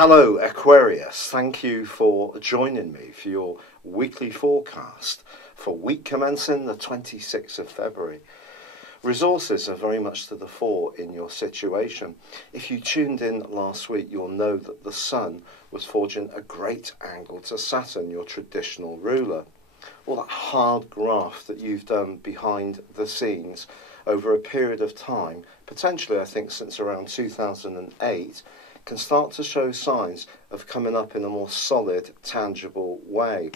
Hello Aquarius, thank you for joining me for your weekly forecast for week commencing the 26th of February. Resources are very much to the fore in your situation. If you tuned in last week, you'll know that the Sun was forging a great angle to Saturn, your traditional ruler. All that hard graft that you've done behind the scenes over a period of time, potentially I think since around 2008, can start to show signs of coming up in a more solid, tangible way.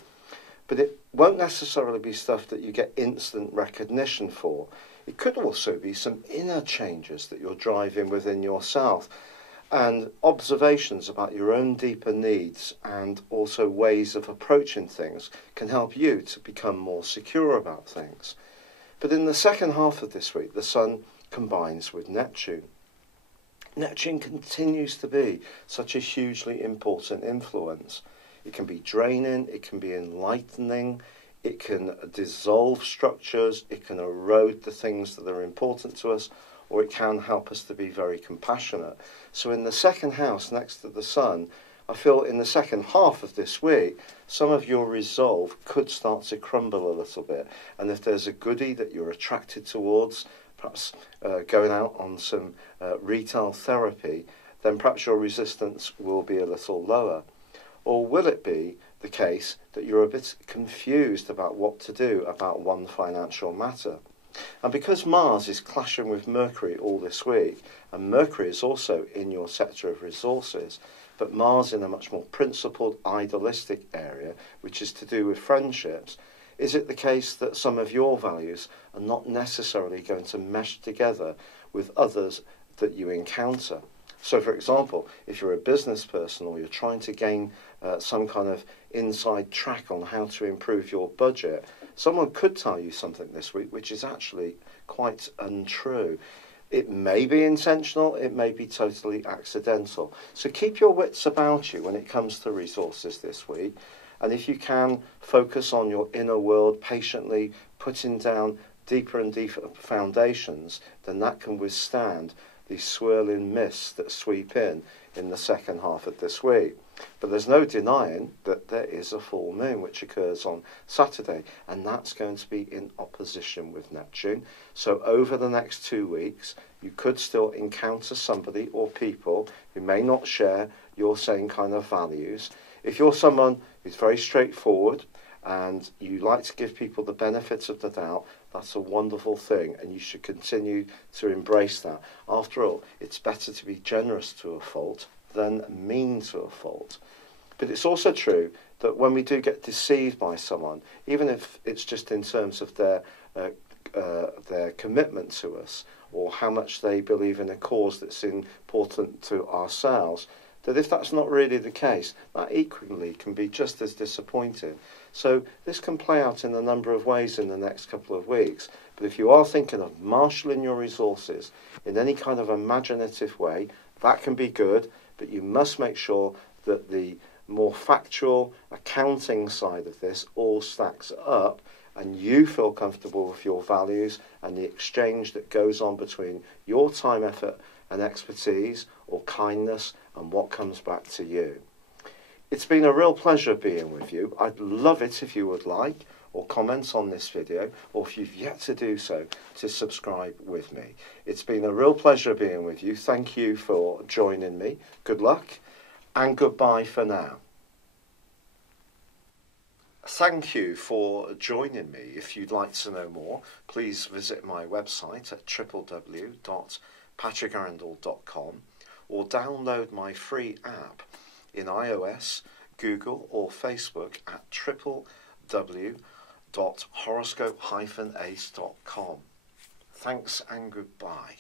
But it won't necessarily be stuff that you get instant recognition for. It could also be some inner changes that you're driving within yourself and observations about your own deeper needs and also ways of approaching things can help you to become more secure about things. But in the second half of this week, the Sun combines with Neptune. Neptune continues to be such a hugely important influence. It can be draining, it can be enlightening, it can dissolve structures, it can erode the things that are important to us, or it can help us to be very compassionate. So in the second house next to the Sun, I feel in the second half of this week, some of your resolve could start to crumble a little bit. And if there's a goodie that you're attracted towards, perhaps going out on some retail therapy, then perhaps your resistance will be a little lower. Or will it be the case that you're a bit confused about what to do about one financial matter? And because Mars is clashing with Mercury all this week, and Mercury is also in your sector of resources, but Mars in a much more principled, idealistic area, which is to do with friendships, is it the case that some of your values are not necessarily going to mesh together with others that you encounter? So, for example, if you're a business person or you're trying to gain some kind of inside track on how to improve your budget, someone could tell you something this week which is actually quite untrue. It may be intentional, it may be totally accidental. So keep your wits about you when it comes to resources this week. And if you can, focus on your inner world, patiently putting down deeper and deeper foundations, then that can withstand these swirling mists that sweep in the second half of this week. But there's no denying that there is a full moon which occurs on Saturday, and that's going to be in opposition with Neptune. So over the next 2 weeks, you could still encounter somebody or people who may not share your same kind of values. If you're someone who's very straightforward and you like to give people the benefits of the doubt, that's a wonderful thing, and you should continue to embrace that. After all, it's better to be generous to a fault than mean to a fault. But it's also true that when we do get deceived by someone, even if it's just in terms of their commitment to us or how much they believe in a cause that's important to ourselves, that if that's not really the case, that equally can be just as disappointing. So this can play out in a number of ways in the next couple of weeks. But if you are thinking of marshalling your resources in any kind of imaginative way, that can be good, but you must make sure that the more factual accounting side of this all stacks up and you feel comfortable with your values and the exchange that goes on between your time, effort and expertise or kindness and what comes back to you. It's been a real pleasure being with you. I'd love it if you would like or comment on this video, or if you've yet to do so, to subscribe with me. It's been a real pleasure being with you. Thank you for joining me. Good luck and goodbye for now. Thank you for joining me. If you'd like to know more, please visit my website at www.patrickarundell.com or download my free app in iOS, Google or Facebook at www.horoscope-ace.com. Thanks and goodbye.